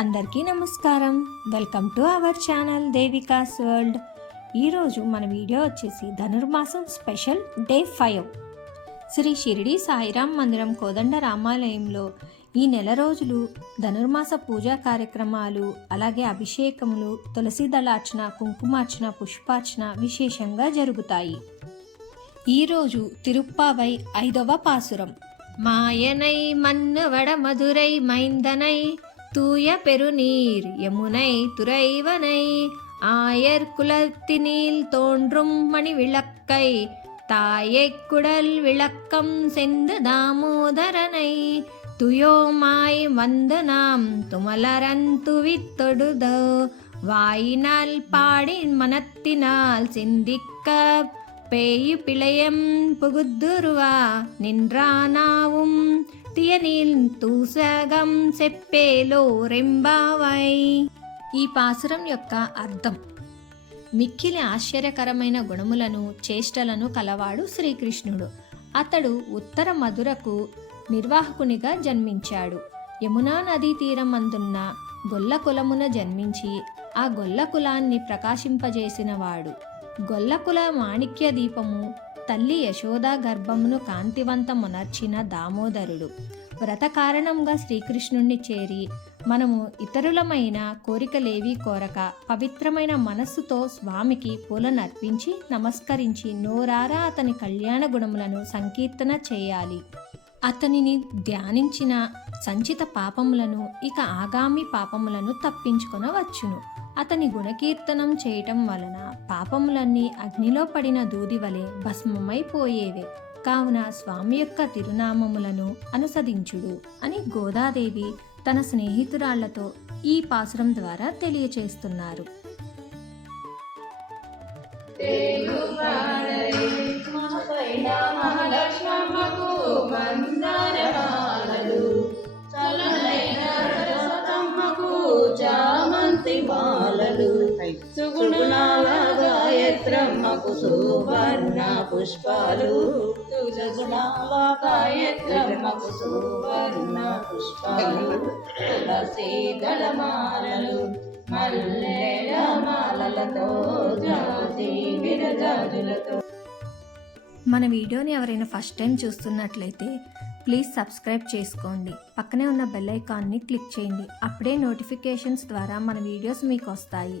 అందరికీ నమస్కారం. Welcome to our channel Devika's world. ఈరోజు మన వీడియో వచ్చేసి ధనుర్మాసం special day five. Shri Shiridi Sairam మందిరం కోదండ రామాలయంలో ఈ నెల రోజులు ధనుర్మాస పూజా కార్యక్రమాలు అలాగే అభిషేకములు తులసి దళార్చన కుంకుమార్చన పుష్పార్చన విశేషంగా జరుగుతాయి. ఈరోజు తిరుప్పావై ఐదవ పాసురం మాయనై మన్నువడ మధురై మైందనై தூய பெருநீர் யமுனை துறைவனை ஆயர் குலத்தினில் தோன்றும் மணி விளக்கை தாயை குடல் விளக்கம் செந்து தாமோதரனை துயோமாய் வந்து நாம் துமலரன் துவித்தொடுதோ வாயினால் பாடி மனத்தினால் சிந்திக்க பேயு பிழையம் புகுத்துருவா நின்றானாவும் తియనీల్ తూసగం చెప్పేలో రెంబావై ఈ పాసురం యొక్క అర్థం. మిక్కిలి ఆశ్చర్యకరమైన గుణములను చేష్టలను కలవాడు శ్రీకృష్ణుడు. అతడు ఉత్తర మధురకు నిర్వాహకునిగా జన్మించాడు. యమునా నదీ తీరం అందున్న గొల్ల కులమున జన్మించి ఆ గొల్ల కులాన్ని ప్రకాశింపజేసినవాడు. గొల్లకుల మాణిక్య దీపము తల్లి యశోద గర్భమును కాంతివంతమునర్చిన దామోదరుడు. వ్రత కారణంగా శ్రీకృష్ణుణ్ణి చేరి మనము ఇతరులమైన కోరికలేవి కోరక పవిత్రమైన మనస్సుతో స్వామికి పూలనర్పించి నమస్కరించి నోరారా అతని కళ్యాణ గుణములను సంకీర్తన చేయాలి. అతనిని ధ్యానించిన సంచిత పాపములను ఇక ఆగామి పాపములను తప్పించుకొనవచ్చును. అతని గుణకీర్తనం చేయటం వలన పాపములన్నీ అగ్నిలో పడిన దూది వలె భస్మమైపోయేవే. కావున స్వామి యొక్క తిరునామములను అనుసరించుడు అని గోదాదేవి తన స్నేహితురాళ్ళతో ఈ పాసురం ద్వారా తెలియచేస్తున్నారు. గాయత్రమ్మకు సువర్ణ పుష్పాలు గాయత్రమ్మకు సువర్ణ పుష్పాలు తులసి దళమాలలు మల్లెల మాలలతో జాతి విరజాజులతో మన వీడియోని ఎవరైనా ఫస్ట్ టైం చూస్తున్నట్లయితే ప్లీజ్ సబ్స్క్రైబ్ చేసుకోండి. పక్కనే ఉన్న బెల్ ఐకాన్ని క్లిక్ చేయండి. అప్పుడే నోటిఫికేషన్స్ ద్వారా మన వీడియోస్ మీకు వస్తాయి.